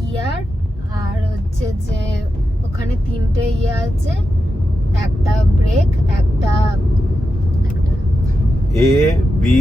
Gear, আর হচ্ছে যে ওখানে 3টে আছে, একটা ব্রেক, একটা এ বি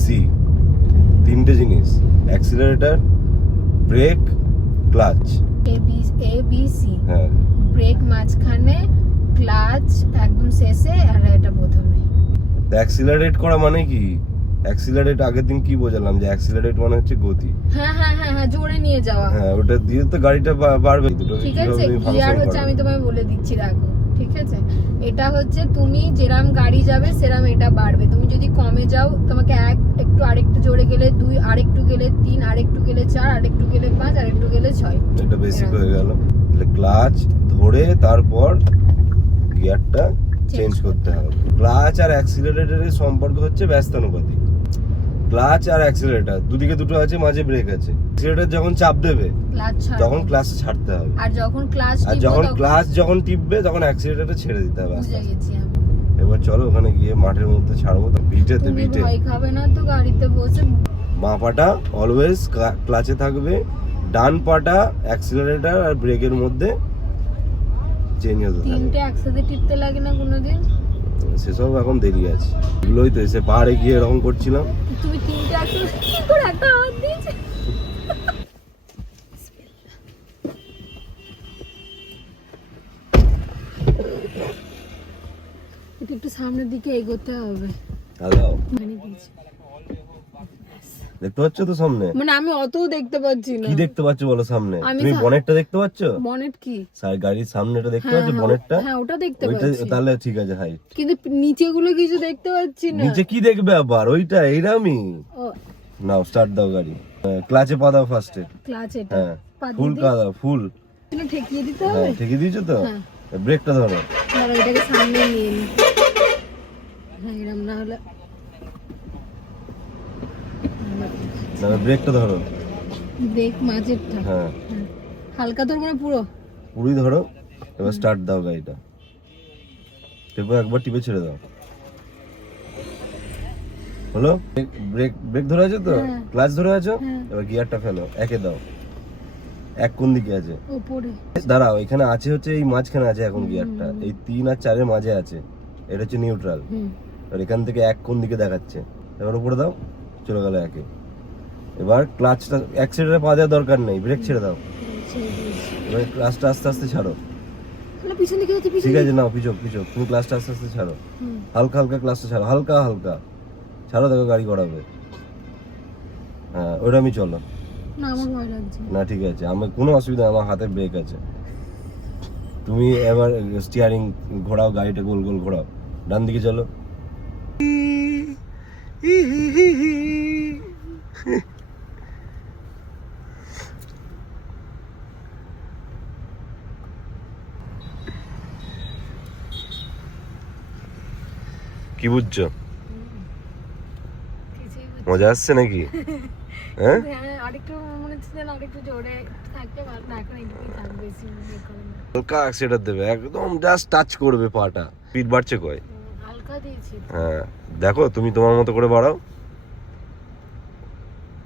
সি 3টে জিনিস, accelerator, break, clutch. A B C. হ্যাঁ, ব্রেক মাঝখানে, ক্লাচ একদম শেষে, আর এটা প্রথমে। অ্যাক্সিলারেট করা মানে কি? অ্যাক্সিলারেট আগের দিন কি বোঝালাম যে অ্যাক্সিলারেট মানে হচ্ছে গতি। হ্যাঁ হ্যাঁ হ্যাঁ হ্যাঁ, জোরে নিয়ে যাওয়া। হ্যাঁ, ওটা দিয়ে তো গাড়িটা বাড়বে। দুটো ঠিক আছে, গিয়ার হচ্ছে, আমি তোমায় বলে দিচ্ছি, দেখো ঠিক আছে, এটা হচ্ছে তুমি যেরাম গাড়ি যাবে সেরাম এটা বাড়বে। তুমি যদি কমে যাও তোমাকে একটু আরেকটু জোরে গেলে 2, আরেকটু গেলে 3, আরেকটু গেলে 4, আরেকটু গেলে 5, আরেকটু গেলে 6। এটা বেসিক হয়ে গেল। ক্লাচ ধরে তারপর গিয়ারটা চেঞ্জ করতে হবে। ক্লাচ আর অ্যাক্সিলারেটরের সম্পর্ক হচ্ছে ব্যস্তানুপাতিক। ক্লাচ আর অ্যাক্সিলারেটর দুদিকে দুটো আছে, মাঝে ব্রেক আছে। অ্যাক্সিলারেটর যখন চাপ দেবে তখন ক্লাচ ছাড়তে হবে, আর যখন ক্লাচ যখন টিপবে তখন অ্যাক্সিলারেটরটা ছেড়ে দিতে হবে। বুঝে গেছি আমি। এবার চলো ওখানে গিয়ে মাঠের মধ্যে ছাড়বো। তো বিটে ভয় খাবে না তো গাড়িতে বসে? বাঁ পাটা অলওয়েজ ক্লাচে থাকবে, ডান পাটা অ্যাক্সিলারেটর আর ব্রেকের মধ্যে চেঞ্জ হতে থাকবে। 3টে একসাথে টিপতে লাগে না কোনোদিন? সেসব এখন দেরি আছে, এগুলোই তো এসে পাহাড়ে গিয়ে এরকম করছিলাম। তুমি 3টে একসাথে কি করে একটা হাত দিয়েছে? এটা একটু সামনের দিকে এগোতে হবে। হ্যালো, মানে দিয়েছি। দেখতে পাচ্ছ তো সামনে? মানে আমি অতও দেখতে পাচ্ছি না। কি দেখতে পাচ্ছ বলো সামনে? আমি তুমি বনেটটা দেখতে পাচ্ছ? বনেট কি? গাড়ির সামনেটা দেখতে হ্যাঁ, পাচ্ছ? হ্যাঁ, বনেটটা? হ্যাঁ ওটা দেখতে ওইটা পাচ্ছি। তাহলে ঠিক আছে, হাইট। কিন্তু নিচে গুলো কিছু দেখতে পাচ্ছি না। নিচে কি দেখবে আবার? ওইটা এইরামই। ও, নাও স্টার্ট দাও গাড়ি। ক্লাচে পা দাও ফার্স্টে। ক্লাচ এটা। হ্যাঁ, পা ফুল দিয়ে পা দাও, ফুল। দিলে ঠেকিয়ে দিতে হবে। হ্যাঁ, ঠিকই দিয়েছো তো? হ্যাঁ। ব্রেকটা ধরো। ধরো এটাকে সামনে নিয়ে নি। হ্যাঁ, এরকম না হলে না, ব্রেকটা ধরো। ব্রেক মাঝেরটা। হ্যাঁ, হ্যাঁ। হালকা ধরবো না পুরো? পুরোই ধরো। এবার স্টার্ট দাও গাড়িটা। টেপো, একবার টিপে ছেড়ে দাও। হলো? ব্রেক ব্রেক ধরে আছে তো? হ্যাঁ। ক্লাচ ধরে আছো? হ্যাঁ। এবার গিয়ারটা ফেলো, একে দাও। এক কোন দিকে আছে? উপরে। দাঁড়াও, এখানে আছে হচ্ছে এই মাঝখানে আছে এখন গিয়ারটা। এই 3 আর 4 এর মাঝে আছে। এটা হচ্ছে নিউট্রাল। আর এখান থেকে এক কোন দিকে দেখাচ্ছে। এবার উপরে দাও, চলে গেল একে। এবার ক্লাচটা, অ্যাক্সিলারেটরে পা দেওয়ার দরকার নেই, ব্রেক ছেড়ে দাও। এবার ক্লাচটা আস্তে আস্তে ছাড়ো। পিছন দিকে যাচ্ছে, পিছন ঠিক আছে, নাও পিছক পিছক। তুমি ক্লাচটা আস্তে আস্তে ছাড়ো, হালকা হালকা ক্লাচটা ছাড়ো, হালকা হালকা ছাড়ো, দেখো গাড়ি গড়াবে। হ্যাঁ, ওইটা আমি চলো। না, আমার ভয় লাগছে। না ঠিক আছে, আমার কোনো অসুবিধা নেই, আমার হাতে ব্রেক আছে। তুমি এবার স্টিয়ারিং ঘোরাও, গাড়িটা গোল গোল ঘোরাও, ডান দিকে চলো। কি বুঝছো? মজা আসছে নাকি? হ্যাঁ, আরেকটু মনে হচ্ছে যেন আরেকটু জোরে থাকতে ভালো না, এখন একটু থাকবে, বেশি ইয়ে করে না। হালকা অ্যাক্সিলারেটর দেবে, একদম জাস্ট টাচ করবে পাটা। স্পিড বাড়ছে কয়? হালকা দিয়েছি। হ্যাঁ, দেখো তুমি তোমার মতো করে বাড়াও,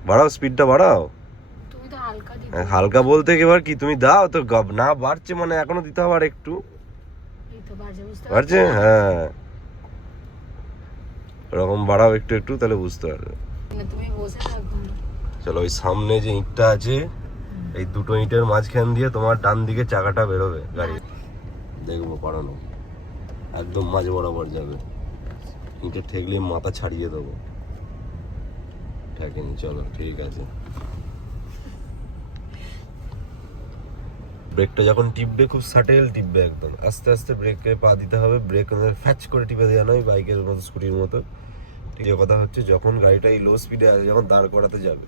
বাড়াও, স্পিডটা বাড়াও। তুমি তো হালকা দিতে। হালকা বলতে এবার কি তুমি দাও তো, না বাড়ছে মানে এখনো দিতে হবে আর একটু। এই তো বাজে, বুঝতে বাড়ছে, হ্যাঁ, এরকম বাড়াও একটু একটু, তাহলে বুঝতে পারবে। তুমি বসে থাকো। চলো, ওই সামনে যে ইঁটটা আছে, এই দুটো ইঁটের মাঝখান দিয়ে তোমার ডান দিকে চাকাটা বেরোবে গাড়ি। দেখবো পারানো, একদম মাঝে বরাবর যাবে। ইঁটে ঠেকলে মাথা ছাড়িয়ে দেবো। ঠেকেনি, চলো ঠিক আছে। ব্রেকটা যখন টিপবে খুব সাটেল টিপবে, একদম আস্তে আস্তে ব্রেকে পা দিতে হবে। ব্রেক ফ্যাচ করে টিপে দেওয়া নয়, বাইকের মতো, স্কুটির মতো। যে কথা হচ্ছে, যখন গাড়িটা এই লো স্পিডে আছে, যখন দাঁড় করাতে যাবে,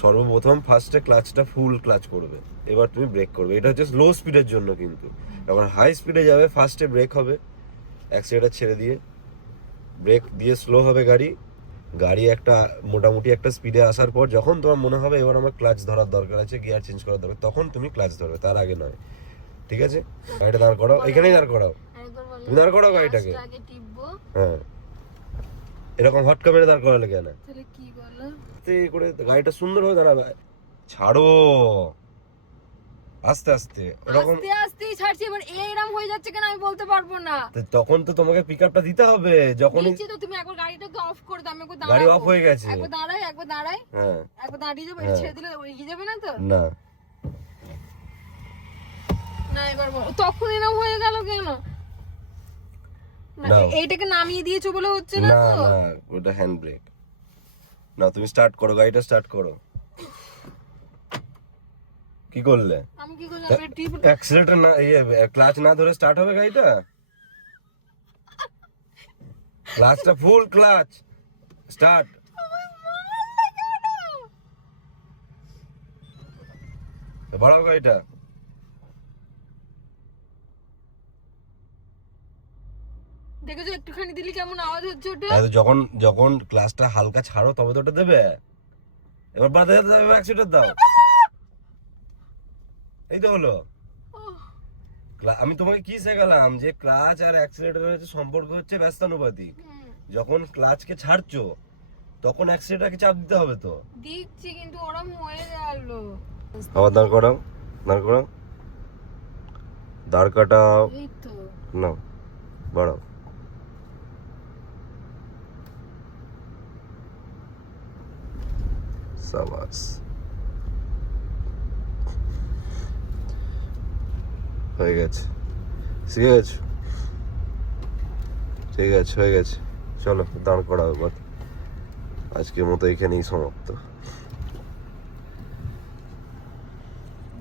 সর্বপ্রথম ফার্স্টে ক্লাচটা ফুল ক্লাচ করবে, এবার তুমি ব্রেক করবে। এটা হচ্ছে লো স্পিডের জন্য, কিন্তু যখন হাই স্পিডে যাবে ফার্স্টে ব্রেক হবে, অ্যাক্সিলারেটর ছেড়ে দিয়ে ব্রেক দিয়ে স্লো হবে গাড়ি। গাড়ি একটা মোটামুটি একটা স্পিডে আসার পর যখন তোমার মনে হবে এবার আমার ক্লাচ ধরার দরকার আছে, গিয়ার চেঞ্জ করার দরকার, তখন তুমি ক্লাচ ধরবে, তার আগে নয়। ঠিক আছে, গাড়িটা দাঁড় করাও, এখানেই দাঁড় করাও। তুমি দাঁড় করাও গাড়িটাকে। হ্যাঁ, এরকম হট ক্যামেরা দাঁড় করালে কেন? কি বলো? করে গাড়িটা সুন্দর হয়ে দাঁড়াবে। ছাড়ো, আস্তে আস্তে ওরকম আস্তে আস্তেই ছাড়ছি, এবার এইরকম হয়ে যাচ্ছে কেন আমি বলতে পারবো না। তো তখন তো তোমাকে পিকআপটা দিতে হবে যখনই দিচ্ছি তো, তুমি একবার গাড়িটাকে অফ করে দাও, আমি একবার গাড়ি দাঁড়াবো। অফ হয়ে গেছে। একবার দাঁড়াই হ্যাঁ একবার দাঁড়িয়ে যাবো, হ্যাঁ। ছেড়ে দিলে এগিয়ে যাবে না তো? না না এবার বলো, তখন এরকম হয়ে গেল কেন? না নাও। এইটাকে নামিয়ে দিয়েছো বলে হচ্ছে না না তো? না ওটা হ্যান্ড ব্রেক না, তুমি স্টার্ট করো, গাড়িটা স্টার্ট করো। কি করলে? আমি কি করলাম? টিপ অ্যাক্সিলারেটর না, ক্লাচ না ধরে স্টার্ট হবে গাড়িটা? ক্লাচটা ফুল ক্লাচ স্টার্ট। বাড়াও গাড়িটা। দেখেছো একটুখানি দিলি কেমন আওয়াজ হচ্ছে ওটা? যখন যখন ক্লাচটা হালকা ছাড়ো তবে তো ওটা দেবে। এবার বাধা যাবে, অ্যাক্সিলারেটর দাও। এই তো হলো। আমি তোমাকে কি শেখালাম যে ক্লাচ আর অ্যাক্সিলারেটরের হচ্ছে সম্পর্ক হচ্ছে ব্যস্তানুপাতিক। যখন ক্লাচকে ছাড়ছো তখন অ্যাক্সিলারেটরকে চাপ দিতে হবে তো। দিচ্ছি কিন্তু ওরম হয়ে গেল। আবার দাঁড় করাও, দাঁড় করাও, দাঁড় কাটাও। এই তো না বাড়াও। সাবাস, হয়ে গেছে, শিখে গেছো, ঠিক আছে হয়ে গেছে। চলো দাঁড় করাও এবার। আজকের মতো এখানেই সমাপ্ত।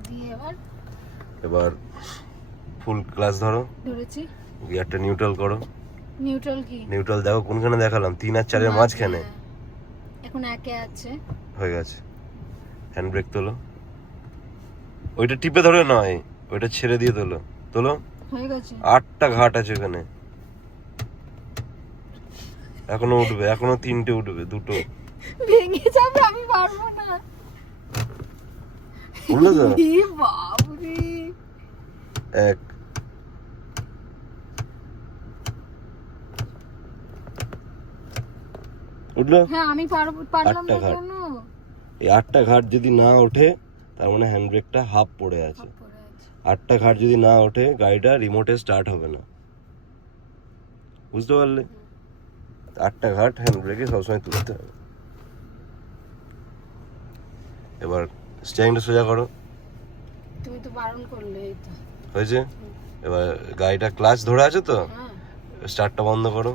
দিয়ে এবার ফুল ক্লাচ ধরো, ধরেছি। গিয়ারটা নিউট্রাল করো। নিউট্রাল কি? নিউট্রাল দেখো কোনখানে দেখালাম, 3 আর 4 এর মাঝখানে। এখন একে আছে। হয়ে গেছে। হ্যান্ড ব্রেক তোলো, ওইটা টিপে ধরে নয়, ওইটা ছেড়ে দিয়ে তোলো। তোলো, হয়ে গেছে। 8টা ঘাট আছে ওখানে, এখনো উঠবে, এখনো 3টে উঠবে, 2টো ভেঙে যাবে, আমি পারবো না। উঠলো তো। ই বাবরে, 1 উঠলো। হ্যাঁ আমি পারলাম 8টা না ঘাট। কেন? এই 8টা ঘাট যদি না ওঠে তার মানে হ্যান্ড ব্রেকটা হাফ পড়ে আছে। 8টা ঘাট যদি না ওঠে গাড়িটা রিমোটে স্টার্ট হবে না, বুঝতে পারলে? 8টা ঘাট হ্যান্ড ব্রেকে সবসময় তুলতে হবে। এবার স্টিয়ারিংটা সোজা করো। তুমি তো বারণ করলে, এই তো হয়েছে। এবার গাড়িটা ক্লাচ ধরে আছে তো, হ্যাঁ। স্টার্টটা বন্ধ করো।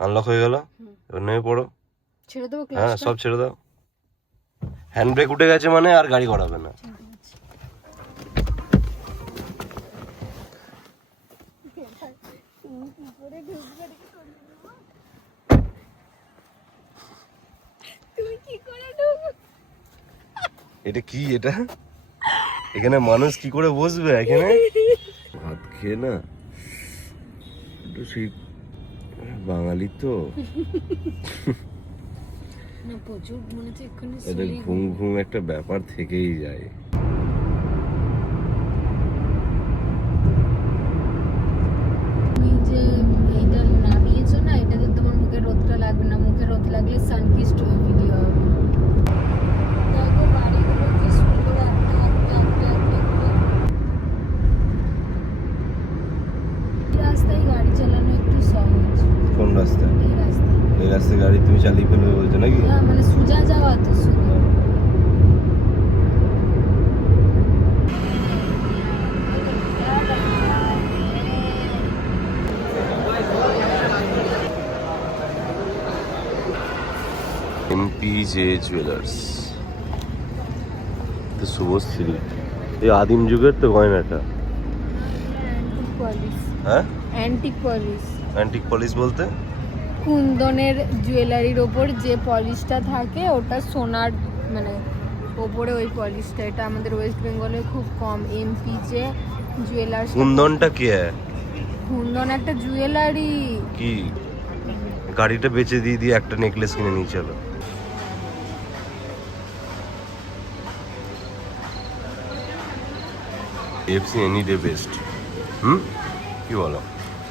আনলক হয়ে গেল। এবার নেমে পড়ো। ছেড়ে দেবো হ্যাঁ ক্লাসটা? সব ছেড়ে দাও। হ্যান্ড ব্রেক উঠে গেছে মানে আর গাড়ি করাবে না। তুমি কি করে ঢুকো? এটা কি? এটা এখানে মানুষ কি করে বসবে এখানে? ভাত খেয়ে না একটু সেই বাঙালি তো না প্রচুর মনে হচ্ছে এক্ষুনি এটা ঘুম ঘুম একটা ব্যাপার থেকেই যায়। তুমি যে এইটা নামিয়েছো না, এটাতে তোমার মুখে রোদটা লাগবে না, মুখে রোদ লাগলে সানকিস্ট ভিডিও হবে। দেখো বাড়িগুলো কি সুন্দর, একটা একটা একটা একটা একটা। এই রাস্তায় গাড়ি চালানো একটু সহজ। কোন রাস্তা? এই রাস্তায় এই রাস্তায় গাড়ি তুমি চালিয়ে ফেলবে বলছো নাকি? হ্যাঁ, মানে সোজা যাওয়া তো শুধু। এমপিজে জুয়েলার্স, তো শুভশ্রী, এই আদিম যুগের তো গয়নাটা। Antique polish. হ্যাঁ অ্যান্টিক পলিশ, অ্যান্টিক পলিশ বলতে কুন্দনের জুয়েলারির ওপর যে পলিশটা থাকে ওটা সোনার, মানে ওপরে ওই পলিশটা। এটা আমাদের ওয়েস্ট বেঙ্গলে খুব কম। এমপি যে জুয়েলার্স। কুন্দনটা কি? কুন্দন একটা জুয়েলারি। কি গাড়িটা বেচে দিয়ে দিয়ে একটা নেকলেস কিনে নিয়ে চলো। FC any day best. কি বলো?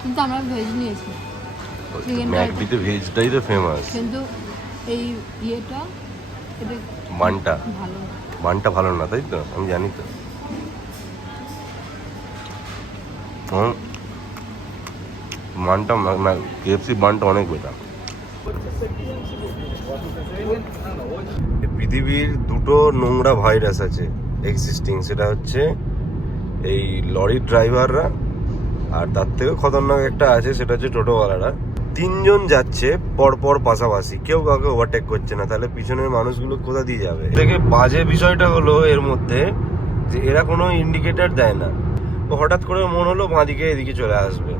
কিন্তু আমরা ভেজ নিয়েছি, ম্যাকডিতে ভেজটাই তো ফেমাস। কিন্তু এই ইয়েটা এটা বানটা ভালো। বানটা ভালো না, তাই তো? আমি জানি তো। বানটা কেএফসি বানটা অনেক বেটার। পৃথিবীর দুটো নোংরা ভাইরাস আছে এক্সিস্টিং, সেটা হচ্ছে এই লরির ড্রাইভাররা, আর তার থেকে খতরনাক একটা আছে, সেটা হচ্ছে টোটোওয়ালারা। তিনজন যাচ্ছে পরপর পাশাপাশি, কেউ কাউকে ওভারটেক করছে না, তাহলে পিছনের মানুষগুলো কোথা দিয়ে যাবে? থেকে বাজে বিষয়টা হলো এর মধ্যে যে এরা কোনো ইন্ডিকেটর দেয় না। তো হঠাৎ করে মন হলো বাঁদিকে এদিকে চলে আসবে,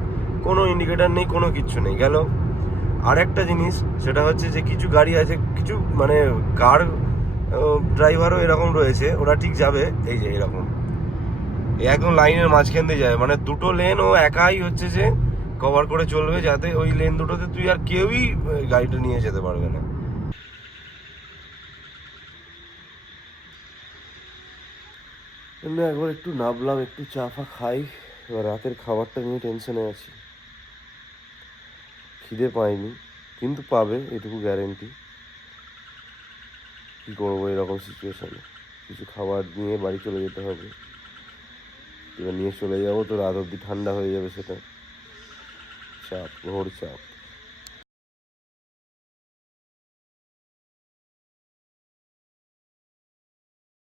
কোনো ইন্ডিকেটর নেই, কোনো কিচ্ছু নেই, গেল। আর একটা জিনিস সেটা হচ্ছে যে কিছু গাড়ি আছে, কিছু মানে কার ড্রাইভারও এরকম রয়েছে, ওরা ঠিক যাবে এই যে এরকম একদম লাইনের মাঝখান দিয়ে যায়, মানে দুটো লেন ও একাই হচ্ছে যে কভার করে চলবে, যাতে ওই লেন দুটোতে তুই আর কেউই গাড়িটা নিয়ে যেতে পারবে না। এমনি একবার একটু নামলাম, একটু চা ফা খাই, এবার রাতের খাবারটা নিয়ে টেনশনে আছি। খিদে পাইনি, কিন্তু পাবে এটুকু গ্যারেন্টি। কী করবো এরকম সিচুয়েশনে? কিছু খাবার নিয়ে বাড়ি চলে যেতে হবে। এবার নিয়ে চলে যাবো তো রাত অবধি ঠান্ডা হয়ে যাবে, সেটা চাপ, ঘোর চাপ।